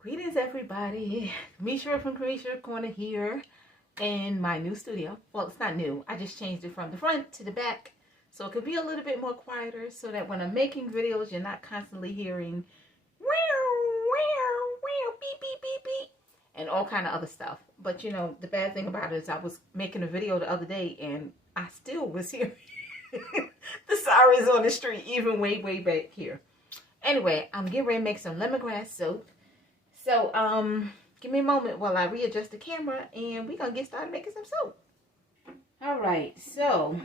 Greetings, everybody. KamishaRa from KamishaRa Corner here in my new studio. Well, it's not new. I just changed it from the front to the back so it could be a little bit more quieter so that when I'm making videos, you're not constantly hearing beep, beep, beep, beep, and all kind of other stuff. But, you know, the bad thing about it is I was making a video the other day and I still was hearing the sirens on the street, even way, way back here. Anyway, I'm getting ready to make some lemongrass soap. So, give me a moment while I readjust the camera and we're going to get started making some soap. All right, so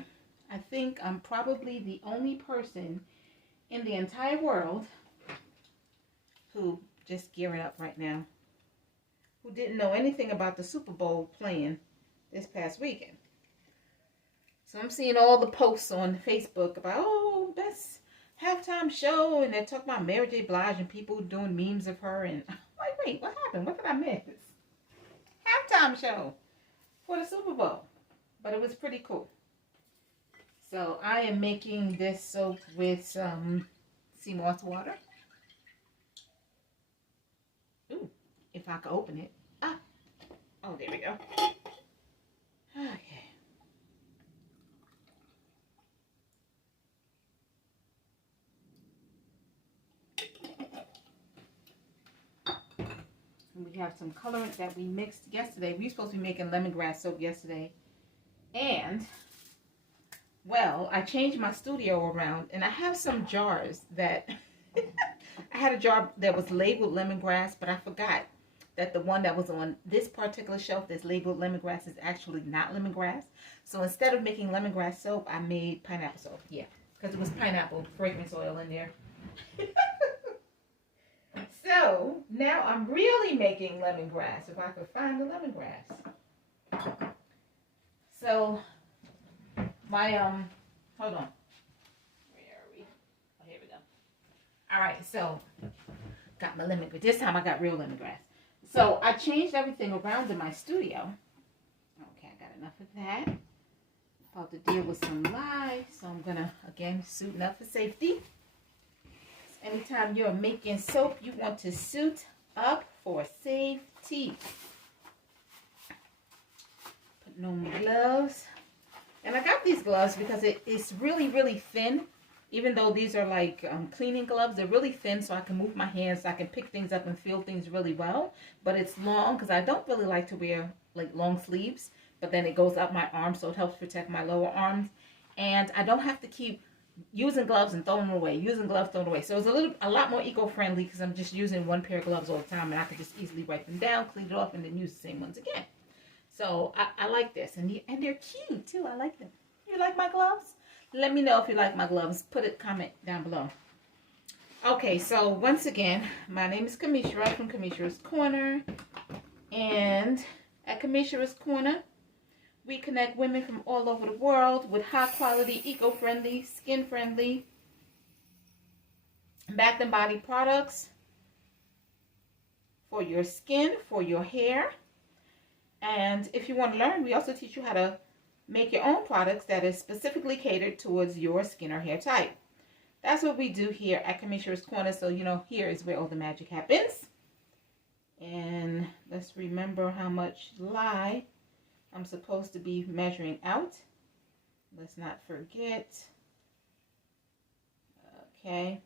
I think I'm probably the only person in the entire world who just gearing up right now, who didn't know anything about the Super Bowl playing this past weekend. So I'm seeing all the posts on Facebook about, oh, best halftime show, and they're talking about Mary J. Blige and people doing memes of her, and I'm like, wait, what happened? What did I miss? Halftime show for the Super Bowl. But it was pretty cool. So I am making this soap with some sea moss water. Ooh, if I could open it. Ah, oh, there we go. Okay. We have some colorant that we mixed yesterday. We were supposed to be making lemongrass soap yesterday. And, well, I changed my studio around. And I have some jars that... I had a jar that was labeled lemongrass, but I forgot that the one that was on this particular shelf that's labeled lemongrass is actually not lemongrass. So instead of making lemongrass soap, I made pineapple soap. Yeah, because it was pineapple fragrance oil in there. So, now I'm really making lemongrass, if I could find the lemongrass. So, my, hold on. Where are we? Oh, here we go. Alright, so, got my lemongrass. This time I got real lemongrass. So, I changed everything around in my studio. Okay, I got enough of that. About to deal with some lye, so I'm gonna, again, suiting up for safety. Anytime you're making soap, you want to suit up for safety. Putting on my gloves. And I got these gloves because it's really, really thin. Even though these are like cleaning gloves, they're really thin so I can move my hands, so I can pick things up and feel things really well. But it's long because I don't really like to wear like long sleeves. But then it goes up my arm, so it helps protect my lower arms. And I don't have to keep using gloves and throwing them away, using gloves, throwing them away. So it's a lot more eco-friendly because I'm just using one pair of gloves all the time, and I can just easily wipe them down, clean it off, and then use the same ones again. So I like this, and they're cute too. I like them. You like my gloves? Let me know if you like my gloves. Put a comment down below. Okay, so once again, my name is KamishaRa from KamishaRa's Corner, and at KamishaRa's Corner, we connect women from all over the world with high-quality, eco-friendly, skin-friendly bath and body products for your skin, for your hair. And if you want to learn, we also teach you how to make your own products that is specifically catered towards your skin or hair type. That's what we do here at KamishaRa's Corner. So, you know, here is where all the magic happens. And let's remember how much lye I'm supposed to be measuring out. Let's not forget. Okay.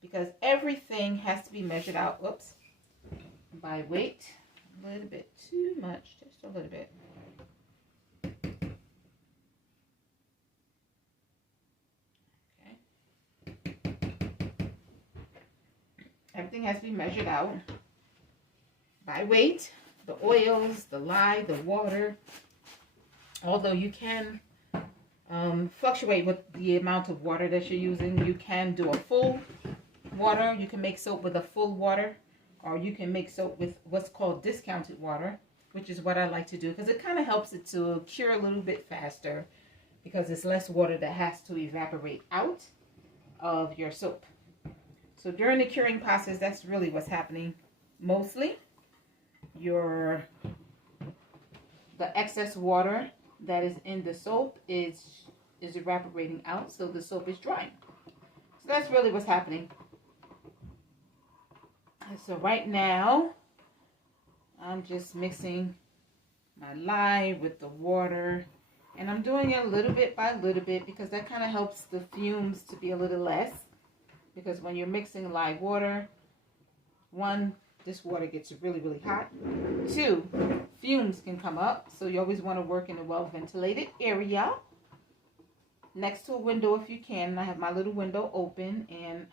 Because everything has to be measured out. Whoops. By weight. A little bit too much. Just a little bit. Okay. Everything has to be measured out by weight. The oils, the lye, the water. Although you can fluctuate with the amount of water that you're using. You can do a full water. You can make soap with a full water. Or you can make soap with what's called discounted water, which is what I like to do. Because it kind of helps it to cure a little bit faster. Because it's less water that has to evaporate out of your soap. So during the curing process, that's really what's happening mostly. The excess water that is in the soap is evaporating out, so the soap is drying. So that's really what's happening. So right now, I'm just mixing my lye with the water. And I'm doing it little bit by little bit because that kind of helps the fumes to be a little less. Because when you're mixing lye water, one, this water gets really, really hot. Two, fumes can come up. So you always want to work in a well-ventilated area. Next to a window if you can. And I have my little window open. And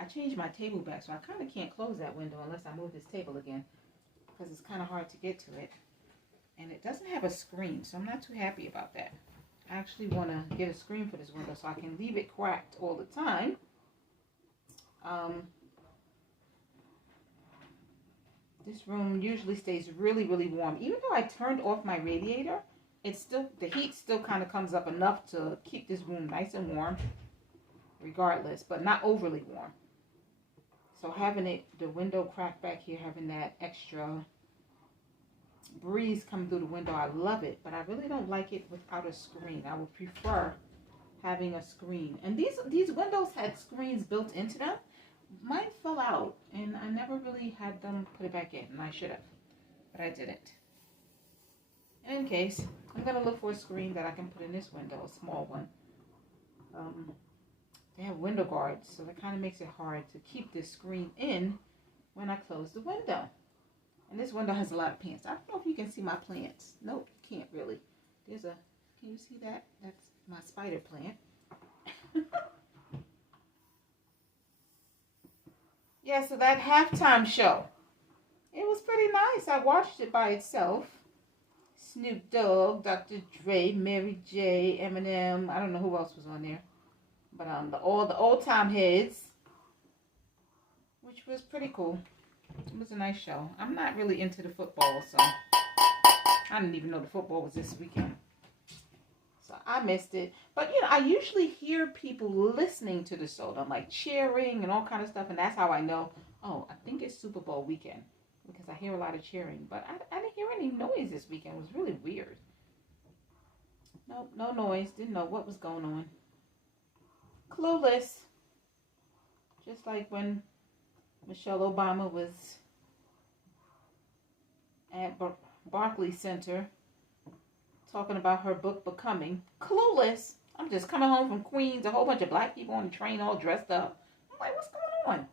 I changed my table back. So I kind of can't close that window unless I move this table again. Because it's kind of hard to get to it. And it doesn't have a screen, so I'm not too happy about that. I actually want to get a screen for this window so I can leave it cracked all the time. This room usually stays really, really warm. Even though I turned off my radiator, it's still, the heat still kind of comes up enough to keep this room nice and warm, regardless, but not overly warm. So having it, the window cracked back here, having that extra breeze coming through the window, I love it, but I really don't like it without a screen. I would prefer having a screen. And these windows had screens built into them. Mine fell out, and I never really had them put it back in, and I should have, but I didn't. In any case, I'm gonna look for a screen that I can put in this window, a small one. They have window guards, so that kind of makes it hard to keep this screen in when I close the window. And this window has a lot of plants. I don't know if you can see my plants. Nope, you can't really. There's a, can you see that? That's my spider plant. Yeah, so that halftime show, it was pretty nice. I watched it by itself. Snoop Dogg, Dr. Dre, Mary J, Eminem. I don't know who else was on there. But all the old time heads, which was pretty cool. It was a nice show. I'm not really into the football, so I didn't even know the football was this weekend. So I missed it. But, you know, I usually hear people listening to the show. I'm like cheering and all kind of stuff. And that's how I know, oh, I think it's Super Bowl weekend. Because I hear a lot of cheering. But I didn't hear any noise this weekend. It was really weird. Nope, no noise. Didn't know what was going on. Clueless. Just like when Michelle Obama was at Barclays Center talking about her book Becoming. Clueless. I'm just coming home from Queens, a whole bunch of black people on the train all dressed up. I'm like, what's going on?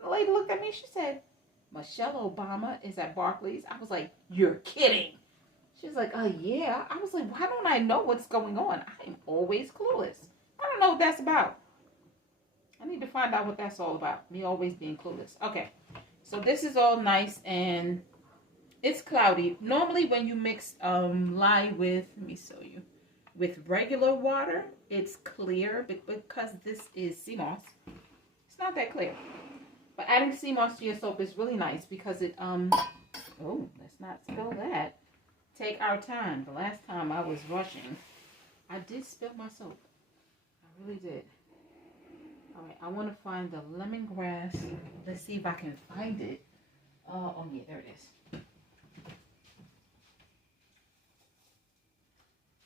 The lady looked at me, she said, Michelle Obama is at Barclays. I was like, you're kidding. She was like, oh yeah. I was like, why don't I know what's going on? I am always clueless. I don't know what that's about. I need to find out what that's all about. Me always being clueless. Okay. So this is all nice and it's cloudy. Normally when you mix lye with, let me show you, with regular water, it's clear. But because this is sea moss, it's not that clear. But adding sea moss to your soap is really nice because it, oh, let's not spill that. Take our time. The last time I was rushing, I did spill my soap. I really did. All right, I want to find the lemongrass. Let's see if I can find it. Oh yeah, there it is.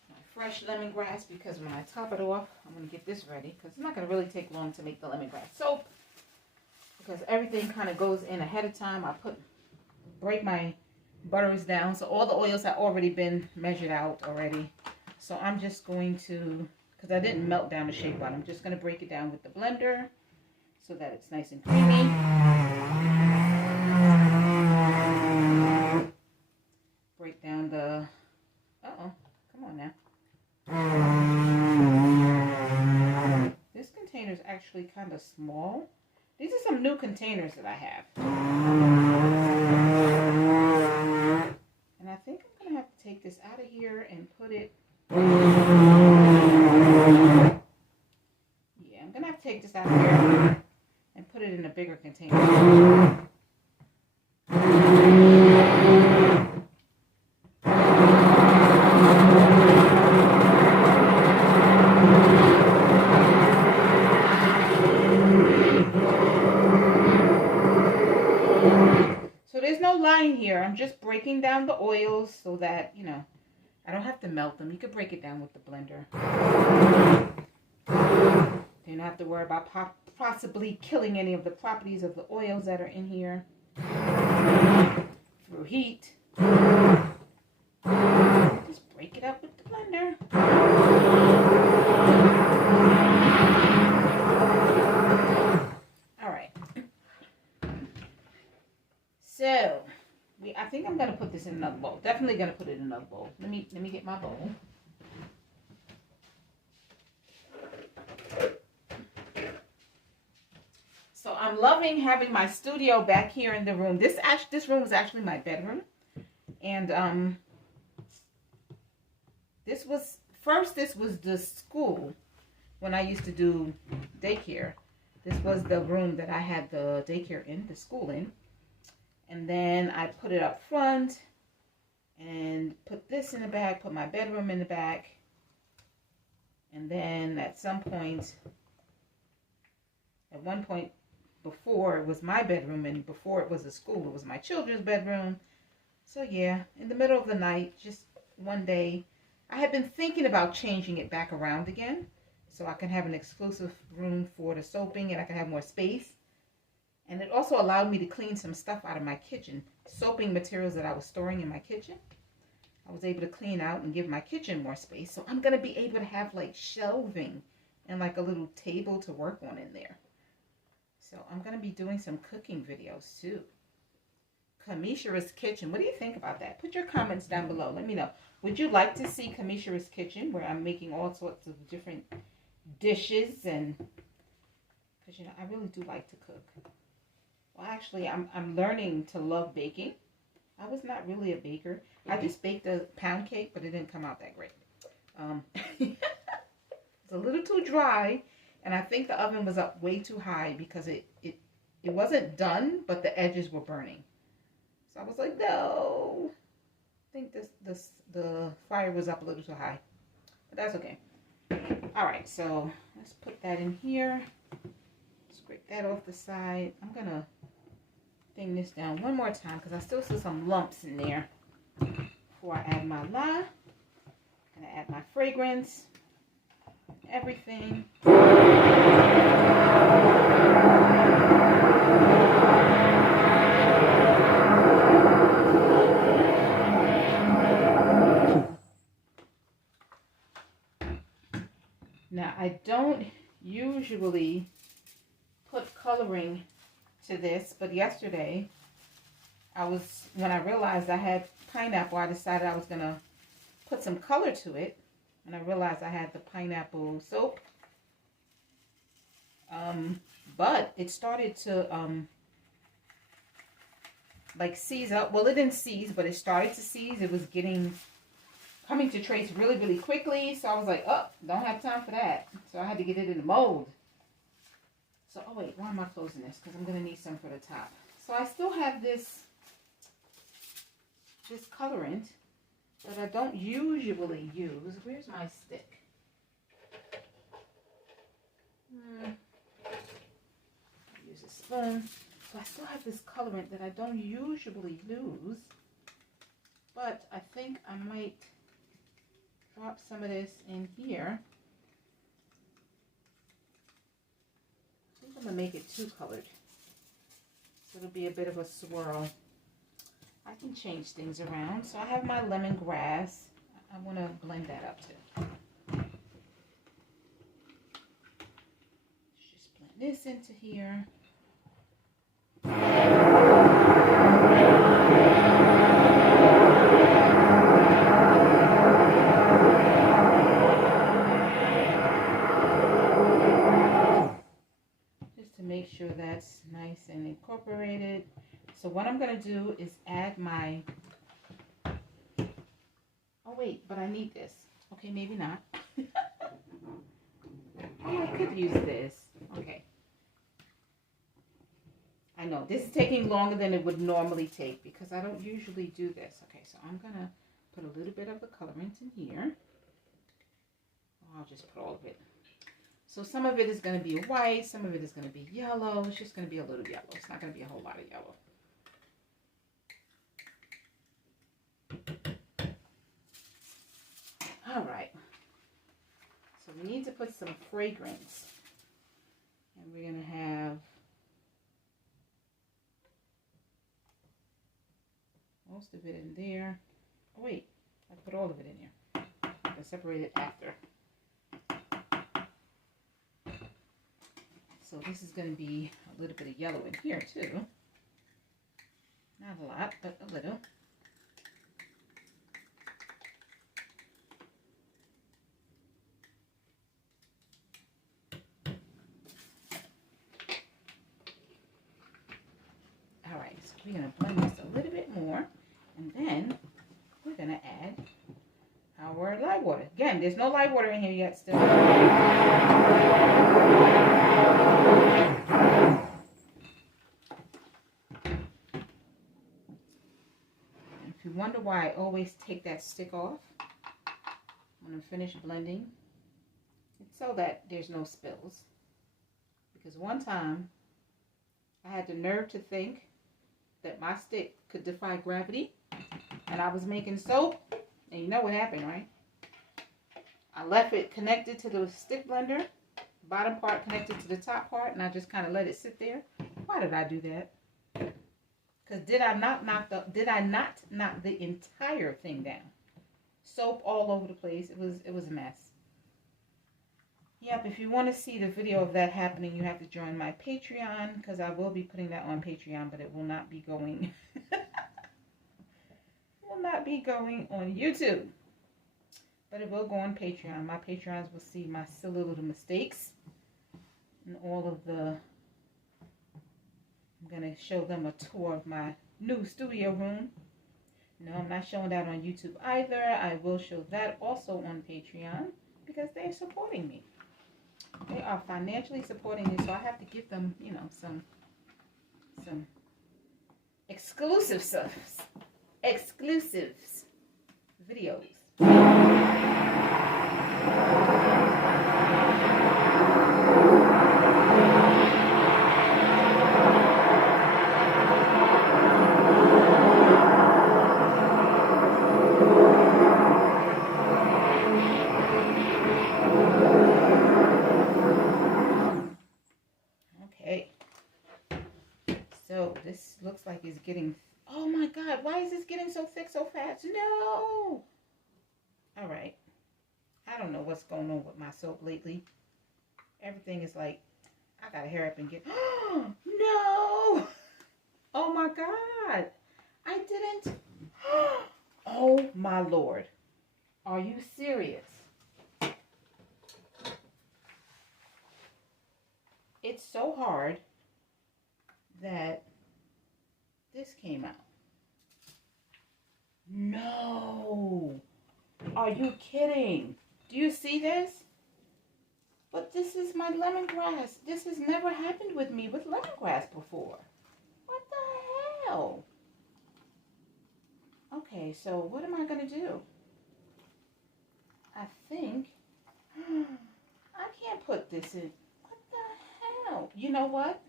My fresh lemongrass, because when I top it off, I'm going to get this ready because it's not going to really take long to make the lemongrass soap because everything kind of goes in ahead of time. I break my butters down, so all the oils have already been measured out already. So I'm just going to, because I didn't melt down the shea butter, I'm just going to break it down with the blender so that it's nice and creamy. Break down the, come on now. This container is actually kind of small. These are some new containers that I have. And I think I'm going to have to take this out of here and put it... Yeah, I'm going to have to take this out of here and put it in a bigger container. Here, I'm just breaking down the oils so that, you know, I don't have to melt them. You could break it down with the blender. You don't have to worry about possibly killing any of the properties of the oils that are in here through heat. Just break it up with the blender. All right. So, I think I'm gonna put this in another bowl. Definitely gonna put it in another bowl. Let me get my bowl. So I'm loving having my studio back here in the room. This room is actually my bedroom, and this was the school when I used to do daycare. This was the room that I had the daycare in, the school in, and then I put it up front and put this in the back, put my bedroom in the back, and then at one point. Before it was my bedroom and before it was a school, it was my children's bedroom. So yeah, in the middle of the night, just one day, I had been thinking about changing it back around again so I can have an exclusive room for the soaping and I can have more space. And it also allowed me to clean some stuff out of my kitchen. Soaping materials that I was storing in my kitchen, I was able to clean out and give my kitchen more space. So I'm going to be able to have like shelving and like a little table to work on in there. So I'm going to be doing some cooking videos too. KamishaRa's kitchen. What do you think about that? Put your comments down below. Let me know. Would you like to see KamishaRa's kitchen where I'm making all sorts of different dishes? And because you know I really do like to cook. Well, actually, I'm learning to love baking. I was not really a baker. I just baked a pound cake, but it didn't come out that great. It's a little too dry. And I think the oven was up way too high because it wasn't done, but the edges were burning. So I was like, no. I think the fire was up a little too high. But that's okay. All right, so let's put that in here. Scrape that off the side. I'm going to thing this down one more time because I still see some lumps in there. Before I add my lye, I'm going to add my fragrance. Everything. Now, I don't usually put coloring to this, but yesterday, when I realized I had pineapple, I decided I was going to put some color to it. And I realized I had the pineapple soap. But it started to like seize up. Well, it didn't seize, but it started to seize. It was coming to trace really, really quickly. So I was like, oh, don't have time for that. So I had to get it in the mold. So, oh wait, why am I closing this? Because I'm going to need some for the top. So I still have this colorant that I don't usually use. Where's my stick? Use a spoon. So I still have this colorant that I don't usually use. But I think I might drop some of this in here. I think I'm going to make it two colored. So it'll be a bit of a swirl. I can change things around. So I have my lemongrass. I want to blend that up too. Just blend this into here. Just to make sure that's nice and incorporated. So what I'm going to do is add my, oh wait, but I need this. Okay, maybe not. Oh, I could use this. Okay. I know, this is taking longer than it would normally take because I don't usually do this. Okay, so I'm going to put a little bit of the colorant in here. I'll just put all of it. So some of it is going to be white, some of it is going to be yellow. It's just going to be a little yellow. It's not going to be a whole lot of yellow. All right, so we need to put some fragrance And we're going to have most of it in there. Oh wait, I put all of it in here. I separate it after. So this is going to be a little bit of yellow in here too. Not a lot, but a little. All right, so we're going to blend this a little bit more, and then we're going to add our lye water. Again, there's no lye water in here yet still. If you wonder why I always take that stick off when I'm finished blending, it's so that there's no spills. Because one time I had the nerve to think that my stick could defy gravity, and I was making soap, and you know what happened, right? I left it connected to the stick blender, bottom part connected to the top part, and I just kind of let it sit there. Why did I do that? Because did I not knock the entire thing down? Soap all over the place. It was a mess. Yep, if you want to see the video of that happening, you have to join my Patreon, because I will be putting that on Patreon, but it will not be going on YouTube. But it will go on Patreon. My Patreons will see my silly little mistakes and all of the... I'm going to show them a tour of my new studio room. No, I'm not showing that on YouTube either. I will show that also on Patreon, because they're supporting me. They are financially supporting me, so I have to give them, you know, some exclusive stuff. Exclusives. Videos. This looks like it's getting, oh my God, why is this getting so thick so fast? No! All right. I don't know what's going on with my soap lately. Everything is like, I gotta hurry up and get, no! Oh my God. I didn't, oh my Lord. Are you serious? It's so hard that this came out. No. Are you kidding? Do you see this? But this is my lemongrass. This has never happened with me with lemongrass before. What the hell? Okay, so what am I going to do? I think I can't put this in. What the hell? You know what?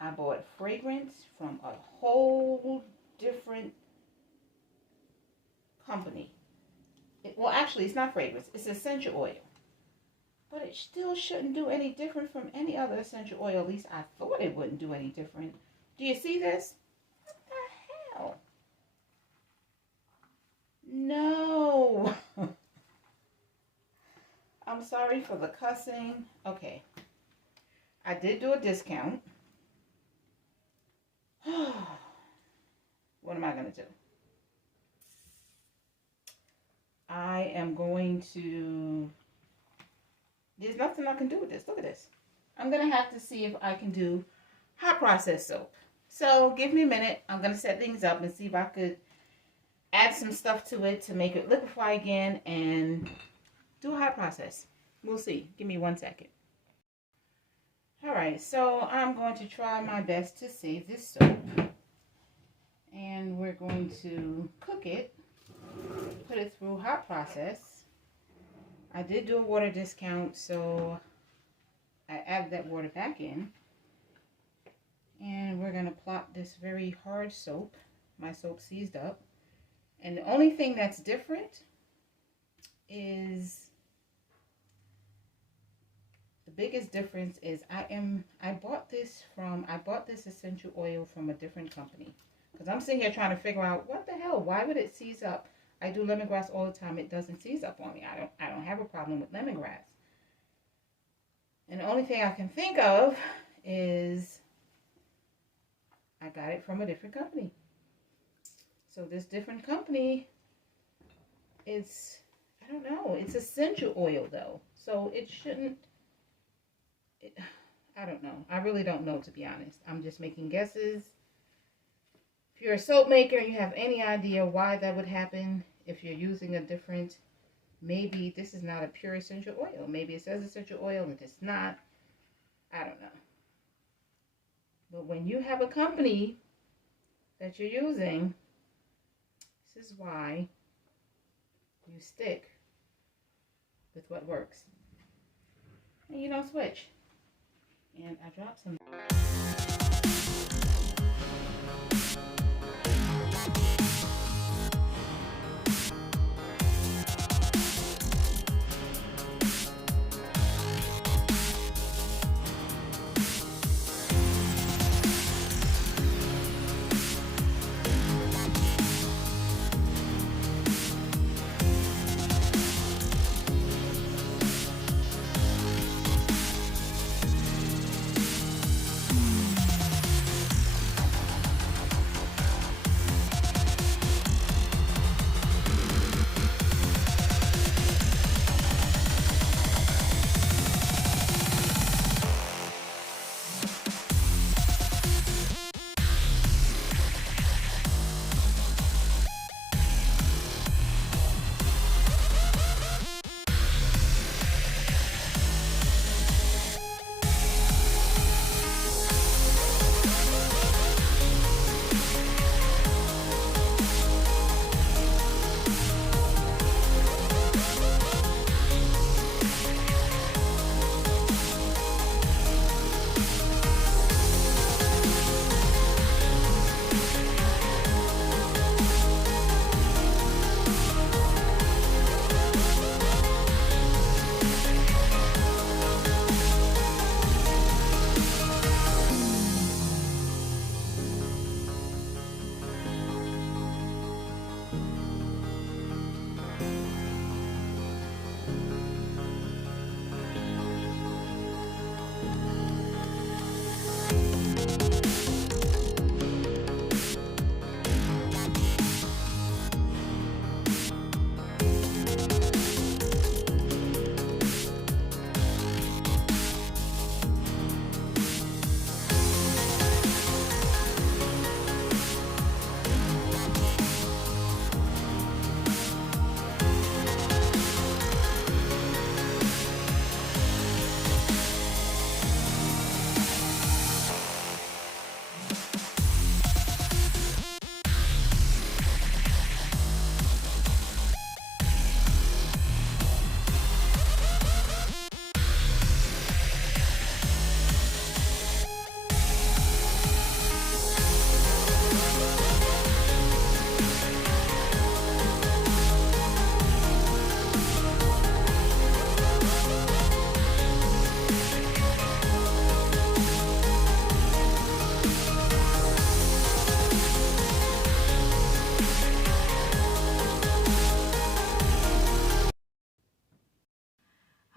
I bought fragrance from a whole different company. Well, actually, it's not fragrance. It's essential oil. But it still shouldn't do any different from any other essential oil. At least I thought it wouldn't do any different. Do you see this? What the hell? No. I'm sorry for the cussing. Okay. I did do a discount. What am I going to do? I am going to... There's nothing I can do with this. Look at this. I'm going to have to see if I can do hot process soap. So give me a minute. I'm going to set things up and see if I could add some stuff to it to make it liquefy again and do a hot process. We'll see. Give me 1 second. Alright, so I'm going to try my best to save this soap. And we're going to cook it, put it through hot process. I did do a water discount, so I added that water back in. And we're going to plop this very hard soap. My soap seized up. And the only thing that's different is The biggest difference is I bought this essential oil from a different company. Because I'm sitting here trying to figure out what the hell, why would it seize up? I do lemongrass all the time. It doesn't seize up on me. I don't have a problem with lemongrass. And the only thing I can think of is I got it from a different company. So this different company is, I don't know, it's essential oil though. So it shouldn't, I don't know. I really don't know, to be honest. I'm just making guesses. If you're a soap maker and you have any idea why that would happen, if you're using a different, maybe this is not a pure essential oil. Maybe it says essential oil and it's not. I don't know. But when you have a company that you're using, this is why you stick with what works. And you don't switch. And I dropped some.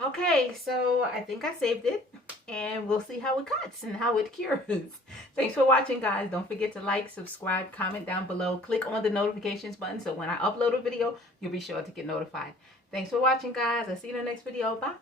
Okay, so I think I saved it, and we'll see how it cuts and how it cures. Thanks for watching, guys. Don't forget to like, subscribe, comment down below. Click on the notifications button so when I upload a video, you'll be sure to get notified. Thanks for watching, guys. I'll see you in the next video. Bye.